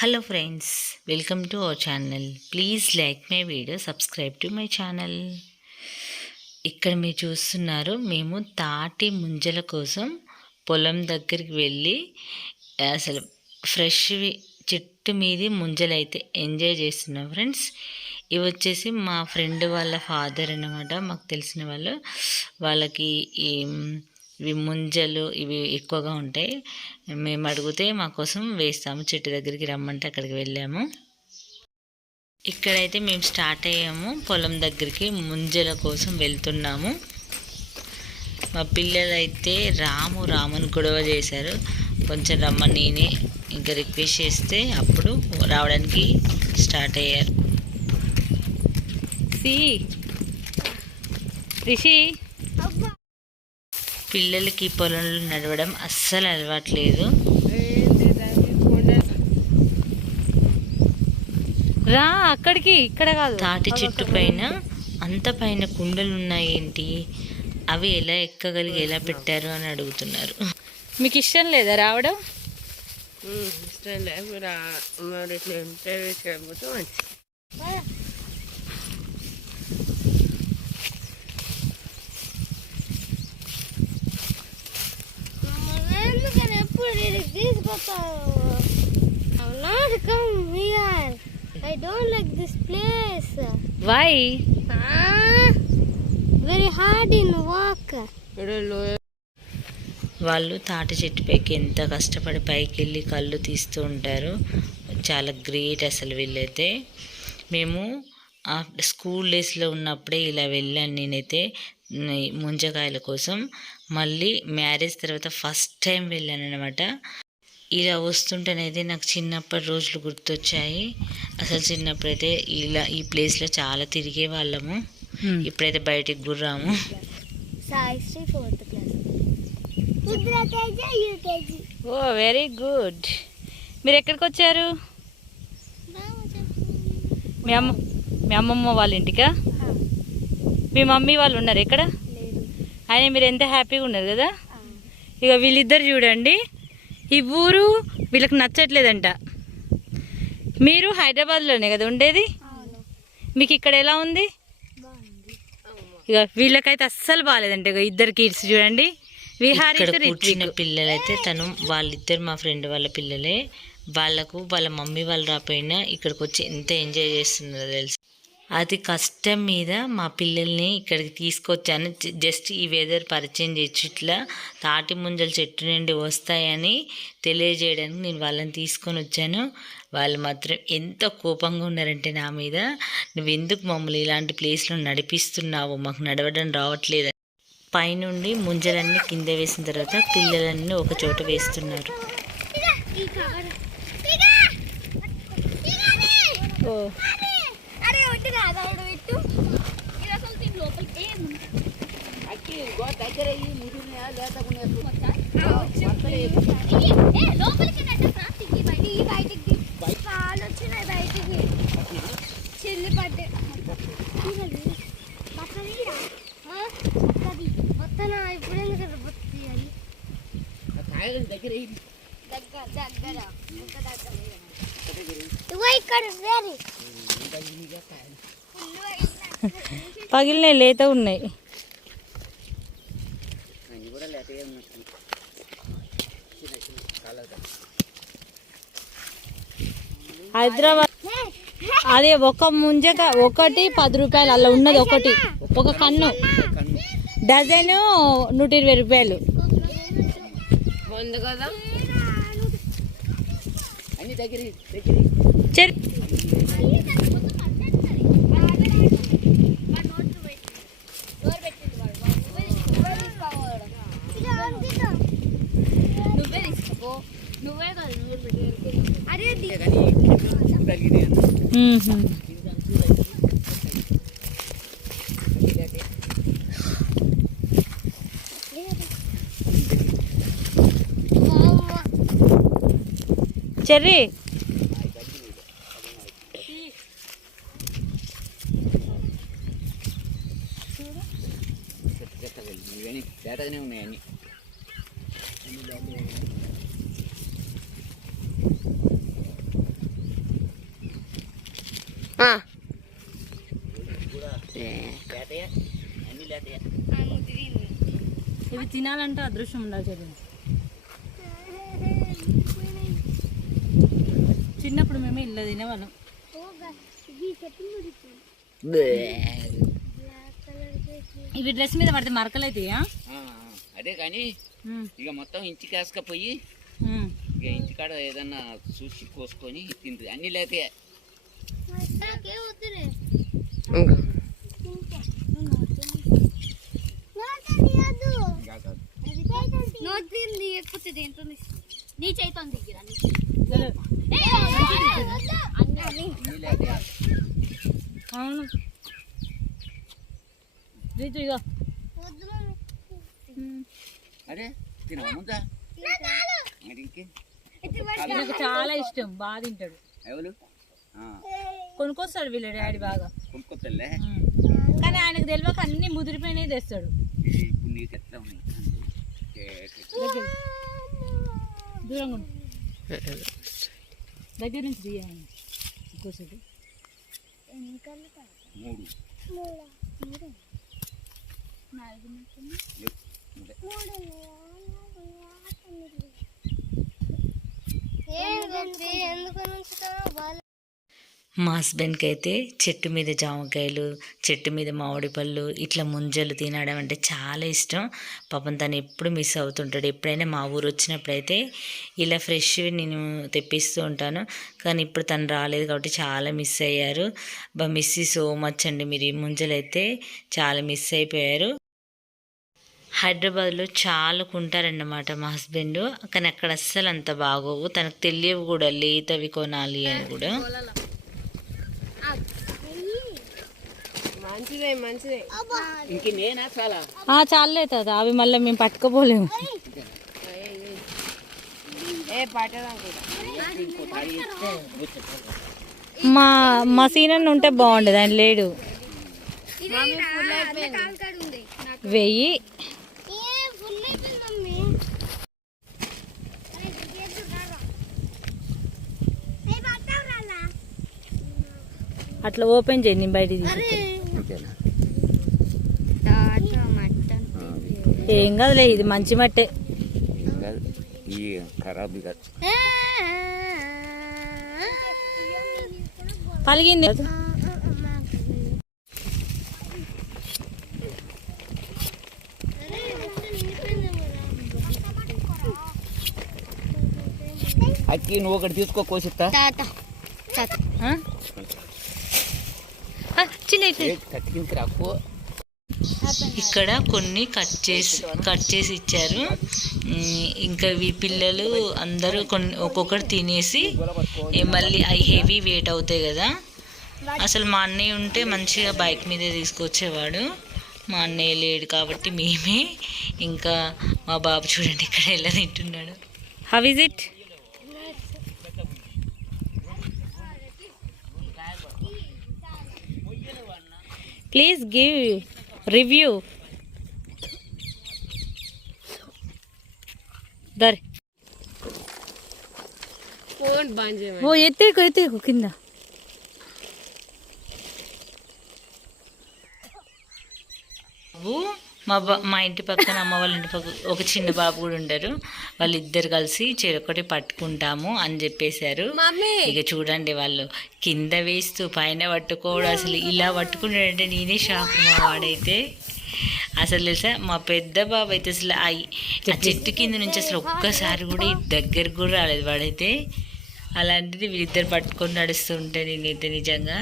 Hello friends welcome to our channel please like my video subscribe to my channel ఇక్కడ మీరు చూస్తున్నారు మేము తాటి ముంజల కోసం పొలం దగ్గరికి వెళ్ళి అసలు ఫ్రెష్వి చెట్టు మీది ముంజలు అయితే ఎంజాయ్ చేస్తున్నాం ఫ్రెండ్స్ ఇవి వచ్చేసి మా ఫ్రెండ్ వాళ్ళ ఫాదర్ అన్నమాట. మాకు తెలిసిన వాళ్ళు. వాళ్ళకి ఈ ఇవి ముంజలు ఇవి ఎక్కువగా ఉంటాయి. మేము అడిగితే మా కోసం వేస్తాము. చెట్టు దగ్గరికి రమ్మంటే అక్కడికి వెళ్ళాము. ఇక్కడైతే మేము స్టార్ట్ అయ్యాము. పొలం దగ్గరికి ముంజల కోసం వెళ్తున్నాము. మా పిల్లలు అయితే రాము రాముని గొడవ చేశారు. కొంచెం రమ్మని నేనే ఇంకా రిక్వెస్ట్ చేస్తే అప్పుడు రావడానికి స్టార్ట్ అయ్యారు. సి రిషి. పిల్లలకి పొలంలో నడవడం అస్సలు అలవాట్లేదు. రా అక్కడికి ఇక్కడ కాదు. తాటి చెట్టు పైన అంత పైన కుండలు ఉన్నాయేంటి? అవి ఎలా ఎక్కగలిగి ఎలా పెట్టారు అని అడుగుతున్నారు. మీకు ఇష్టం లేదా రావడం? ఇష్టం లేదు మీరు ఆ- మరి ఇట్లా ఉంటే చేయకపోతే మంచిది ఎందుకని ఎప్పుడు here I don't like this place why very hard in walk ఇక్కడ లోయ వాళ్ళు తాటి చెట్టు పైకి ఎంత కష్టపడి పైకి వెళ్ళి కళ్ళు తీస్తూ ఉంటారు చాలా గ్రేట్ అసలు వీళ్ళైతే. మేము స్కూల్ డేస్లో ఉన్నప్పుడే ఇలా వెళ్ళాను నేనైతే ముంజకాయల కోసం. మళ్ళీ మ్యారేజ్ తర్వాత ఫస్ట్ టైం వెళ్ళాను అనమాట ఇలా వస్తుంటేనైతే నాకు చిన్నప్పటి రోజులు గుర్తొచ్చాయి. అసలు చిన్నప్పుడైతే ఇలా ఈ ప్లేస్లో చాలా తిరిగే వాళ్ళము. ఇప్పుడైతే బయటికి గుర్రాము. ఓ వెరీ గుడ్. మీరు ఎక్కడికి వచ్చారు మీ అమ్మ మీ అమ్మమ్మ వాళ్ళ ఇంటికా? మీ మమ్మీ వాళ్ళు ఉన్నారు ఎక్కడ? లేదు. ఆయన మీరు ఎంత హ్యాపీగా ఉన్నారు కదా? ఇక వీళ్ళిద్దరు చూడండి. ఈ ఊరు వీళ్ళకి నచ్చట్లేదంట. మీరు హైదరాబాద్లోనే కదా ఉండేది? మీకు ఇక్కడ ఎలా ఉంది? ఇక వీళ్ళకైతే అస్సలు బాగాలేదంట. ఇక ఇద్దరు కిడ్స్ చూడండి. విహారీ కూర్చున్న పిల్లలైతే తను వాళ్ళిద్దరు మా ఫ్రెండ్ వాళ్ళ పిల్లలే. వాళ్ళకు వాళ్ళ మమ్మీ వాళ్ళు రాపోయినా ఇక్కడికి వచ్చి ఎంత ఎంజాయ్ చేస్తున్నారో తెలుసు? అది కష్టం మీద మా పిల్లల్ని ఇక్కడికి తీసుకొచ్చాను. జస్ట్ ఈ వెదర్ పరిచయం చేయొచ్చు ఇట్లా తాటి ముంజలు చెట్టు నుండి వస్తాయని తెలియజేయడానికి నేను వాళ్ళని తీసుకొని వచ్చాను. వాళ్ళు మాత్రం ఎంత కోపంగా ఉన్నారంటే నా మీద. నువ్వు ఎందుకు మమ్మల్ని ఇలాంటి ప్లేస్లో నడిపిస్తున్నావు? మాకు నడవడం రావట్లేదు. పైనుండి ముంజలన్నీ కింద వేసిన తర్వాత పిల్లలన్నీ ఒక చోట వేస్తున్నారు. ఓ అరే ఒట్టి రాదాడు పెట్టు ఇది అసలు దీని లోపలికి ఏముంది ఏ, లోపలికి నెట్టకురా, తిరిగి బయటికి, బయటికి తీ. పాలు వచ్చినాయి బయటికి చిల్లి పడ్డే తీగలు. బక్కదిరా? ఆ? బక్కది. బత్తనా? ఇప్పుడు ఎందుకు బొత్త తీయాలి? దగ్గర దగ్గర దగ్గర ఇక్కడ పగిలినాయి లేత ఉన్నాయి. హైదరాబాద్ అదే ఒక ముంజక ఒకటి పది రూపాయలు అలా ఉన్నది ఒకటి. ఒక కన్ను. డజను నూట ఇరవై రూపాయలు. చెర్ చెర్రీ తేటగానే ఉన్నాయి అన్ని లేతయా అన్ని లేతయా ఇవి తినాలంటే అదృష్టం ఉండాలి చదివి తినేవాళ్ళం ఇవి డ్రెస్ మీద పడితే మరకలు అవుతాయా? ఆ, అదే కానీ ఇక మొత్తం ఇంటి కాసుకపోయి. ఇక ఇంటికాడ ఏదన్నా చూసి కోసుకొని తింటుంది అన్ని దేంతో నీ చేతితో దిగిరా అవును రీతు ఇగో అరే తినవా ముందా? మరి ఇంకే? నాకు చాలా ఇష్టం బాగా తింటాడు. ఎవరు? కొనుక్కొస్తాడు వీళ్ళ డాడీ బాగా. కొనుక్కొత్తలే ఉమ్. కానీ ఆయనకు తెలియక అన్ని ముదిరిపోయినాయి తెస్తాడు. దూరంగా. దగ్గర నుంచి తీయండి. ఇంకోసేపు. మూడు. ఎందుకు మా హస్బెండ్కి అయితే చెట్టు మీద జామకాయలు చెట్టు మీద మామిడి పళ్ళు ఇట్లా ముంజలు తినడం అంటే చాలా ఇష్టం. పాపం తను ఎప్పుడు మిస్ అవుతుంటాడు. ఎప్పుడైనా మా ఊరు వచ్చినప్పుడైతే ఇలా ఫ్రెష్వి నేను తెప్పిస్తూ ఉంటాను. కానీ ఇప్పుడు తను రాలేదు కాబట్టి చాలా మిస్ అయ్యారు. బా మిస్ సో మచ్ అండి మీరు ఈ ముంజలు అయితే చాలా మిస్ అయిపోయారు. హైదరాబాద్లో చాలా కొంటారన్నమాట మా హస్బెండ్. కానీ అక్కడ అస్సలు అంత బాగోవు. తనకు తెలియవు కూడా. లేతవి కొనాలి అని కూడా. మంచిదే మంచిదే. ఇంక నేనా చాలా? ఆ, చాలే తాత అవి మళ్ళీ మేము పట్టుకోపోలేము. మా మా సీనన్న ఉంటే బాగుండేది ఆయన లేడు. వెయ్యి? అట్లా ఓపెన్ చేయి నేను బయట మటన్ ఏం కాదులే ఇది మంచి మట్టే. ఏం కాదు ఈ ఖరాబ్ కాదు పలిగింది. అక్కి నువ్వు ఒకటి తీసుకో కోసిస్తా. తాత తాత ఆ? ఆ, చిన్న ఇటు. కట్టించి రాకు ఇక్కడ కొన్ని కట్ చేసి కట్ చేసి ఇచ్చారు. ఇంకా ఈ పిల్లలు అందరూ కొన్ని ఒక్కొక్కటి తినేసి ఏ మళ్ళీ అవి హెవీ వెయిట్ అవుతాయి కదా. అసలు మా అన్నయ్య ఉంటే మంచిగా బైక్ మీదే తీసుకొచ్చేవాడు. మా అన్నయ్య లేడు కాబట్టి మేమే ఇంకా మా బాబు చూడండి ఇక్కడ ఎలా తింటున్నాడు. How is it Please give review. Dar. Phone banje. Oh, yete ko yete ko kinda. Who? మా బా మా ఇంటి పక్కన అమ్మ వాళ్ళ ఇంటి పక్క ఒక చిన్న బాబు కూడా ఉండరు. వాళ్ళిద్దరు కలిసి చెరొకటి పట్టుకుంటాము అని చెప్పేశారు. ఇక చూడండి వాళ్ళు కింద వేస్తూ పైన పట్టుకోవడం అసలు ఇలా పట్టుకున్నాడంటే నేనే షాక్ మా వాడైతే. అసలు తెలుసా మా పెద్ద బాబు అయితే అసలు ఆ చెట్టు కింద నుంచి అసలు ఒక్కసారి కూడా దగ్గరకు కూడా రాలేదు వాడైతే. అలాంటిది వీళ్ళిద్దరు పట్టుకొని నడుస్తుంటే నేనైతే నిజంగా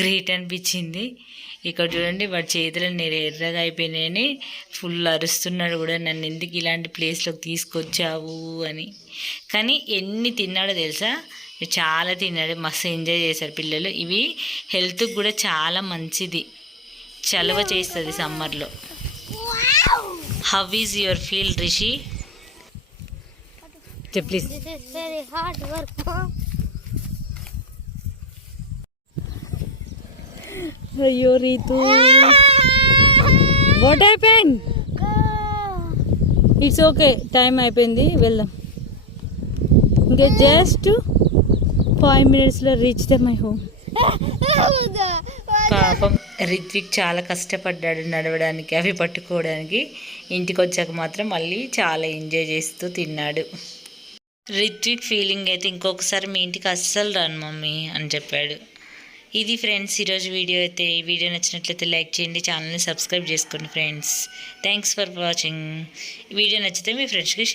గ్రేట్ అనిపించింది. ఇక్కడ చూడండి వాడి చేతులు నేను ఎర్రగా అయిపోయినాయని ఫుల్ అరుస్తున్నాడు కూడా. నన్ను ఎందుకు ఇలాంటి ప్లేస్లోకి తీసుకొచ్చావు అని. కానీ ఎన్ని తిన్నాడో తెలుసా? చాలా తిన్నాడు మస్తు ఎంజాయ్ చేశారు పిల్లలు. ఇవి హెల్త్కి కూడా చాలా మంచిది. చలవ చేస్తుంది సమ్మర్లో how is your feel Rishi చెప్ please this is very hard work అయ్యో Ritu. What happen it's okay time అయిపోయింది. వెళ్దాం. ఇంకా జస్ట్ ఫైవ్ మినిట్స్లో రీచ్ ద మై హోమ్ పాపం రిత్విక్ చాలా కష్టపడ్డాడు నడవడానికి అవి పట్టుకోవడానికి. ఇంటికి వచ్చాక మాత్రం మళ్ళీ చాలా ఎంజాయ్ చేస్తూ తిన్నాడు. రిత్విక్ ఫీలింగ్ అయితే ఇంకొకసారి మీ ఇంటికి అస్సలు రాను మమ్మీ అని చెప్పాడు. ఇది ఫ్రెండ్స్ ఈరోజు వీడియో అయితే ఈ వీడియో నచ్చినట్లయితే లైక్ చేయండి ఛానల్ని సబ్స్క్రైబ్ చేసుకోండి friends. Thanks for watching video నచ్చితే మీ ఫ్రెండ్స్కి షేర్